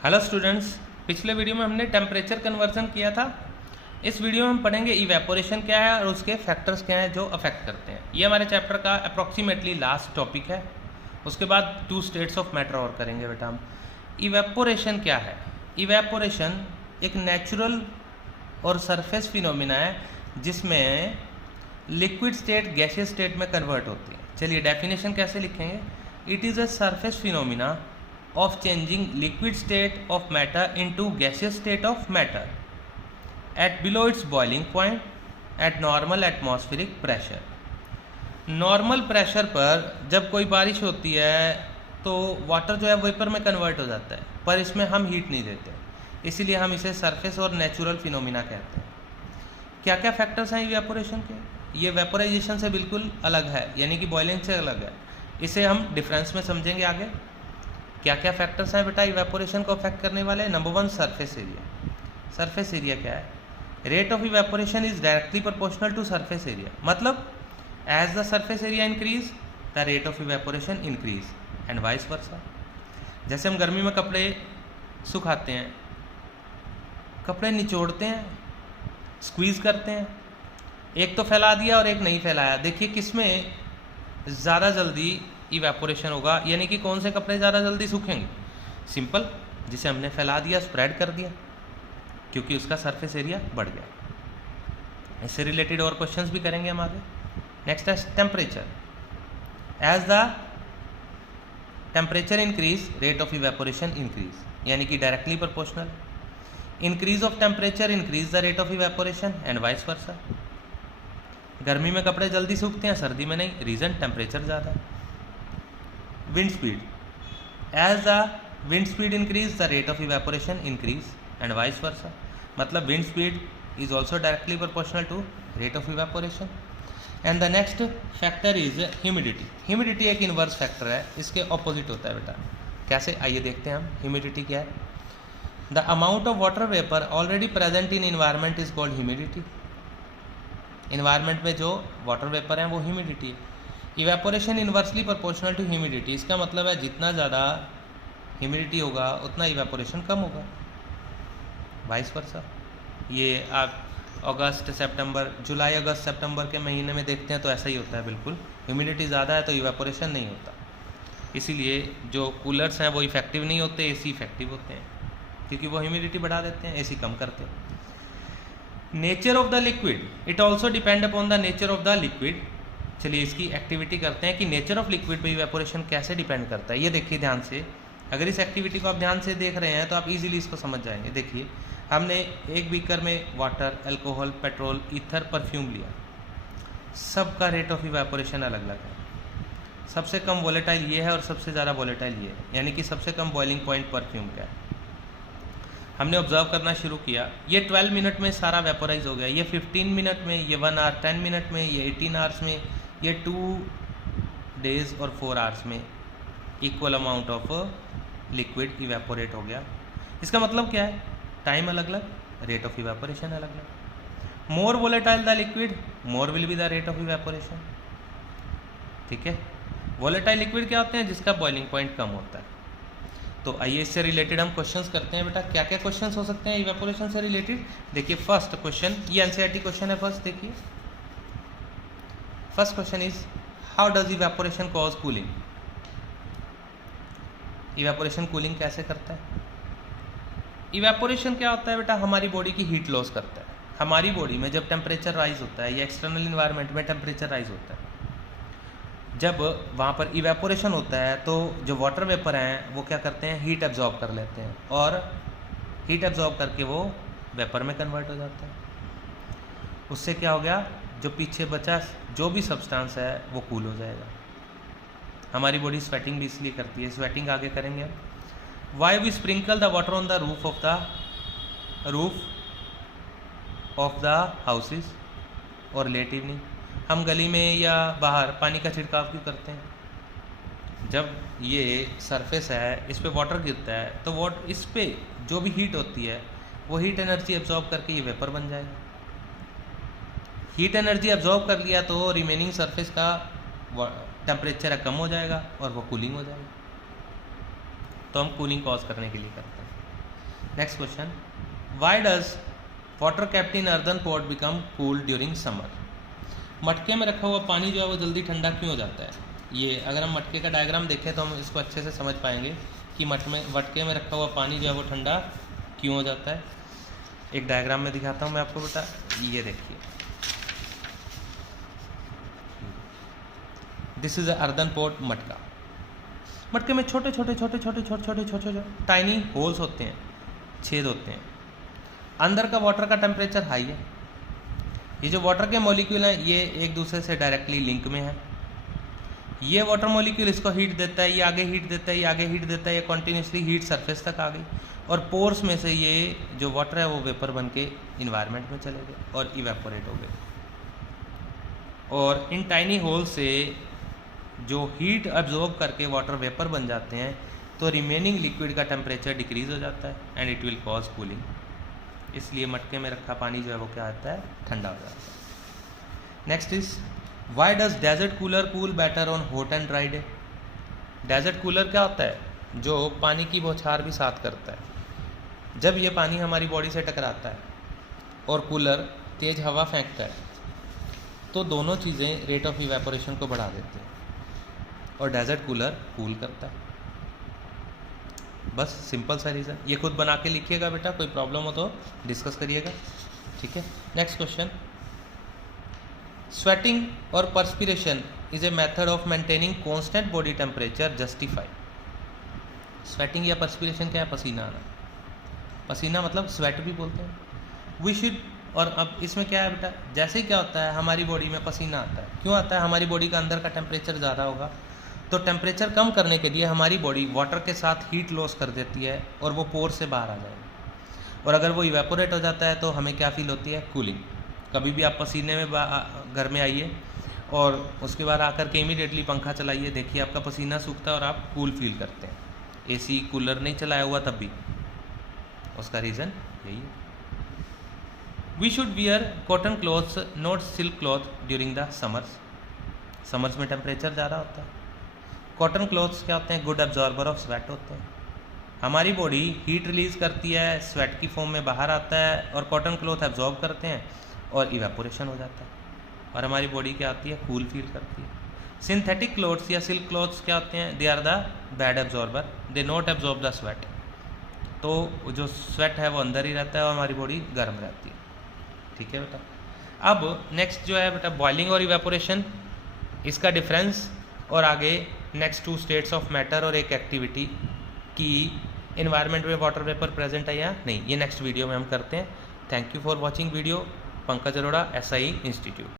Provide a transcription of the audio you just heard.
Hello students, पिछले video में हमने टेम्परेचर कन्वर्जन किया था। इस वीडियो में हम पढ़ेंगे इवेपोरेशन क्या है और उसके फैक्टर्स क्या हैं जो अफेक्ट करते हैं। ये हमारे चैप्टर का अप्रॉक्सीमेटली लास्ट टॉपिक है। उसके बाद 2 स्टेट्स ऑफ मैटर और करेंगे बेटा हम। इवेपोरेशन क्या है? इवेपोरेशन एक नेचुरल और सरफेस फिनोमिना है जिसमें लिक्विड स्टेट गैसियस स्टेट में कन्वर्ट होती है। चलिए डेफिनेशन कैसे लिखेंगे। It is a surface phenomena of changing liquid state of matter into gaseous state of matter at below its boiling point at normal atmospheric pressure। Normal pressure पर जब कोई बारिश होती है तो वाटर जो है वेपर में कन्वर्ट हो जाता है, पर इसमें हम हीट नहीं देते, इसीलिए हम इसे सरफेस और नेचुरल फिनोमिना कहते हैं। क्या क्या फैक्टर्स हैं इवेपोरेशन के? ये वेपोराइजेशन से बिल्कुल अलग है, यानी कि बॉइलिंग से अलग है। इसे हम डिफरेंस में समझेंगे आगे। क्या क्या फैक्टर्स हैं बेटा इवेपोरेशन को अफेक्ट करने वाले? Number 1 surface area. Surface area क्या है? Rate of evaporation is directly proportional to surface area. मतलब as the surface area increase the rate of evaporation increase and vice versa. जैसे हम गर्मी में कपड़े सुखाते हैं, कपड़े निचोड़ते हैं, स्क्वीज करते हैं, एक तो फैला दिया और एक नहीं फैलाया। देखिए किसमें ज़्यादा जल्दी इवेपोरेशन होगा, यानी कि कौन से कपड़े ज़्यादा जल्दी सूखेंगे? सिंपल, जिसे हमने फैला दिया, स्प्रेड कर दिया, क्योंकि उसका सरफेस एरिया बढ़ गया। इससे रिलेटेड और क्वेश्चंस भी करेंगे हम आगे। नेक्स्ट है temperature. As the temperature increase rate of evaporation increase, यानी कि directly proportional. Increase of temperature increase the rate of evaporation and vice versa. गर्मी में कपड़े जल्दी सूखते हैं, सर्दी में नहीं, रीज़न टेम्परेचर ज़्यादा है। Wind speed. As the wind speed increase the rate of evaporation increase and vice versa. मतलब wind speed is also directly proportional to rate of evaporation. And the next factor is humidity. Humidity एक inverse factor है, इसके opposite होता है बेटा। कैसे, आइए देखते हैं हम। ह्यूमिडिटी क्या है? The amount of water vapour already present in environment is called humidity. Environment में जो वाटर वेपर हैं वो ह्यूमिडिटी है। Evaporation inversely proportional to humidity. इसका मतलब है जितना ज़्यादा ह्यूमिडिटी होगा उतना इवेपोरेशन कम होगा, वाइस वर्सा। ये आप अगस्त सितंबर, जुलाई अगस्त सितंबर के महीने में देखते हैं तो ऐसा ही होता है बिल्कुल। ह्यूमिडिटी ज़्यादा है तो इवेपोरेशन नहीं होता, इसीलिए जो कूलर्स हैं वो इफेक्टिव नहीं होते, एसी इफेक्टिव होते हैं, क्योंकि वो ह्यूमिडिटी बढ़ा देते हैं, एसी कम करते हैं। Nature of the liquid. It also depend upon the nature of the liquid. चलिए इसकी एक्टिविटी करते हैं कि नेचर ऑफ लिक्विड पे इवेपोरेशन कैसे डिपेंड करता है। ये देखिए ध्यान से, अगर इस एक्टिविटी को आप ध्यान से देख रहे हैं तो आप इजीली इसको समझ जाएंगे। देखिए हमने एक बीकर में water, alcohol, petrol, ether, perfume लिया। सबका रेट ऑफ इवेपोरेशन अलग अलग है। सबसे कम वोलेटाइल ये है और सबसे ज़्यादा वोलेटाइल ये है, यानी कि सबसे कम बॉइलिंग पॉइंट परफ्यूम का है। हमने ऑब्जर्व करना शुरू किया, ये 12 मिनट में सारा वेपोराइज हो गया, ये 15 मिनट में, ये 1 आवर, 10 मिनट में, ये 18 आवर्स में, ये 2 डेज और 4 आवर्स में equal amount of liquid evaporate हो गया। इसका मतलब क्या है? टाइम अलग अलग, रेट ऑफ इवेपोरेशन अलग अलग। More volatile the liquid, more will be the rate of evaporation. ठीक है, वोलेटाइल लिक्विड क्या होते हैं? जिसका बॉइलिंग पॉइंट कम होता है। तो आइए इससे रिलेटेड हम क्वेश्चंस करते हैं बेटा। क्या क्या क्वेश्चंस हो सकते हैं इवेपोरेशन से रिलेटेड? देखिए फर्स्ट क्वेश्चन, ये एनसीईआरटी क्वेश्चन है। फर्स्ट देखिए, first question is how does evaporation cause cooling. Evaporation cooling कैसे करता है? इवेपोरेशन क्या होता है बेटा? हमारी बॉडी की हीट लॉस करता है। हमारी बॉडी में जब टेम्परेचर राइज होता है या एक्सटर्नल इन्वायरमेंट में टेम्परेचर राइज होता है, जब वहाँ पर इवेपोरेशन होता है तो जो वाटर वेपर हैं वो क्या करते हैं? हीट एब्जॉर्ब कर लेते हैं, और हीट एब्जॉर्ब करके वो वेपर में कन्वर्ट हो जाता है। उससे क्या हो गया? जो पीछे बचा जो भी सब्सटेंस है वो कूल हो जाएगा। हमारी बॉडी स्वेटिंग भी इसलिए करती है, स्वेटिंग आगे करेंगे हम। Why we sprinkle the water on the roof of the houses और लेट इवनिंग। हम गली में या बाहर पानी का छिड़काव क्यों करते हैं? जब ये सरफेस है, इस पे वाटर गिरता है तो इस पे जो भी हीट होती है वो हीट एनर्जी एब्जॉर्ब करके ये वेपर बन जाएगा। हीट एनर्जी एब्जॉर्ब कर लिया तो रिमेनिंग सरफेस का टेम्परेचर कम हो जाएगा और वो कूलिंग हो जाएगा। तो हम कूलिंग कॉज करने के लिए करते हैं। Next question, why does water kept in earthen pot become cool during summer? मटके में रखा हुआ पानी जो है वो जल्दी ठंडा क्यों हो जाता है? ये अगर हम मटके का डायग्राम देखें तो हम इसको अच्छे से समझ पाएंगे कि मटके में रखा हुआ पानी जो है वो ठंडा क्यों हो जाता है। एक डायग्राम में दिखाता हूँ मैं आपको बेटा, ये देखिए, दिस इज अर्दन पॉट, मटका। मटके में छोटे छोटे टाइनी होल्स होते हैं, छेद होते हैं। अंदर का वाटर का टेम्परेचर हाई है। ये जो वाटर के मॉलिक्यूल हैं ये एक दूसरे से डायरेक्टली लिंक में है। ये वाटर मॉलिक्यूल इसको हीट देता है, ये आगे हीट देता है, ये आगे हीट देता है, ये कॉन्टीन्यूसली हीट सरफेस तक आ गई और पोर्स में से ये जो वाटर है वो वेपर बन के इन्वायरमेंट में चले गए और इवेपोरेट हो गए। और इन टाइनी होल से जो हीट एब्जॉर्ब करके वाटर वेपर बन जाते हैं तो रिमेनिंग लिक्विड का टेम्परेचर डिक्रीज हो जाता है and it will cause cooling. इसलिए मटके में रखा पानी जो है वो क्या आता है, ठंडा हो जाता है। Next is, why does desert cooler cool better on hot and dry day? Desert cooler क्या होता है? जो पानी की बौछार भी साथ करता है। जब ये पानी हमारी बॉडी से टकराता है और कूलर तेज़ हवा फेंकता है तो दोनों चीज़ें रेट ऑफ इवेपोरेशन को बढ़ा देती हैं और डेजर्ट कूलर कूल करता है। बस सिंपल सा रीज़न। ये खुद बना के लिखिएगा बेटा, कोई प्रॉब्लम हो तो डिस्कस करिएगा, ठीक है। नेक्स्ट क्वेश्चन, स्वेटिंग और perspiration is a method of maintaining constant body temperature, justify. Sweating या पर्सपिरेशन क्या है? पसीना आना। पसीना मतलब स्वेट भी बोलते हैं। वी शुड, और अब इसमें क्या है बेटा, जैसे क्या होता है हमारी बॉडी में पसीना आता है, क्यों आता है? हमारी बॉडी का अंदर का टेम्परेचर ज़्यादा होगा तो टेम्परेचर कम करने के लिए हमारी बॉडी वाटर के साथ हीट लॉस कर देती है और वो पोर से बाहर आ जाएगी। और अगर वो इवेपोरेट हो जाता है तो हमें क्या फील होती है? कूलिंग। कभी भी आप पसीने में घर में आइए और उसके बाद आकर के इमीडिएटली पंखा चलाइए, देखिए आपका पसीना सूखता है और आप कूल फील करते हैं। एसी कूलर नहीं चलाया हुआ तब भी, उसका रीज़न यही है। We should wear cotton clothes not silk cloth during the summers. Summers में टेम्परेचर ज़्यादा होता है। कॉटन क्लॉथ्स क्या होते हैं? गुड एब्जॉर्बर ऑफ स्वेट होते हैं। हमारी बॉडी हीट रिलीज़ करती है, स्वेट की फॉर्म में बाहर आता है और कॉटन क्लॉथ एब्जॉर्ब करते हैं और इवेपोरेशन हो जाता है और हमारी बॉडी क्या आती है? कूल फील करती है। सिंथेटिक क्लॉथ्स या सिल्क क्लॉथ्स क्या होते हैं? They are the bad absorber, they not absorb the sweat. तो जो स्वेट है वो अंदर ही रहता है और हमारी बॉडी गर्म रहती है, ठीक है बेटा। अब नेक्स्ट जो है बेटा, बॉइलिंग और इवेपोरेशन, इसका डिफरेंस और आगे नेक्स्ट 2 स्टेट्स ऑफ मैटर और एक एक्टिविटी की इन्वायरमेंट में वाटर वेपर प्रेजेंट है या नहीं, ये नेक्स्ट वीडियो में हम करते हैं। Thank you for watching video. Pankaj Arora, SI institute.